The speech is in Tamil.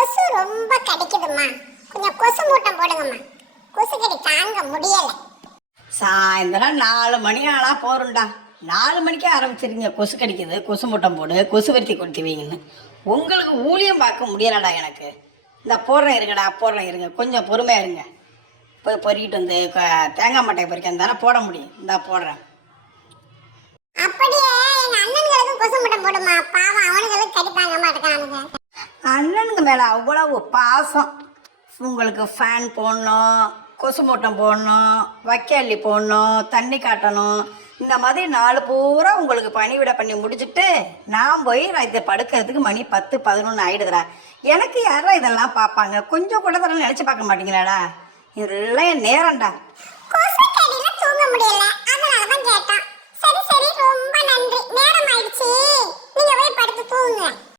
கொசு ரொம்ப கடிக்குதுமா, கொஞ்சம் கொசு மூட்டம் போடுங்கம்மா. கொசு கடி தாங்க முடியல. சாயந்தரம் 4 மணி ஆனா போறோம்டா. 4 மணிக்கே ஆரம்பிச்சிருங்க கொசு கடிக்குது, கொசு மூட்டம் போடு, கொசு வர்த்தி கொடுத்து வைங்கன்னு. உங்களுக்கு ஊழியம் பார்க்க முடியலடா எனக்கு. இந்த போடுறேன் இருங்கடா, போடுறேன் இருங்க, கொஞ்சம் பொறுமையா இருங்க. போய் பொறிக்கிட்டு வந்து தேங்காய் மட்டையை பொறிக்க தானே போட முடியும். இந்தா போடுறேன். அப்படியே எங்க அண்ணன்களுக்கும் கொசு மூட்டம் போடுமா, பாவம் அவனுங்களுக்கு கடிப்பாங்க மாட்டேங்கானுங்க. அண்ணனுங்க மேலே அவ்வளவு பாசம். உங்களுக்கு ஃபேன் போடணும், கொசு மூட்டம் போடணும், வைக்காலி போடணும், தண்ணி காட்டணும், இந்த மாதிரி 4 பூரா உங்களுக்கு பணிவிட பண்ணி முடிச்சுட்டு நான் போய் இதை படுக்கிறதுக்கு மணி 10 11 ஆகிடுதுடா. எனக்கு யாரா இதெல்லாம் பார்ப்பாங்க? கொஞ்சம் கூட தர நினச்சி பார்க்க மாட்டீங்களாடா? இதெல்லாம் என் நேரம்டா. கொசு கடியில தூங்க முடியல, அதனால தான் கேட்டான். சரி சரி, ரொம்ப நன்றி. நேரம் ஆயிடுச்சு, நீங்க போய் படுத்து தூங்குங்க.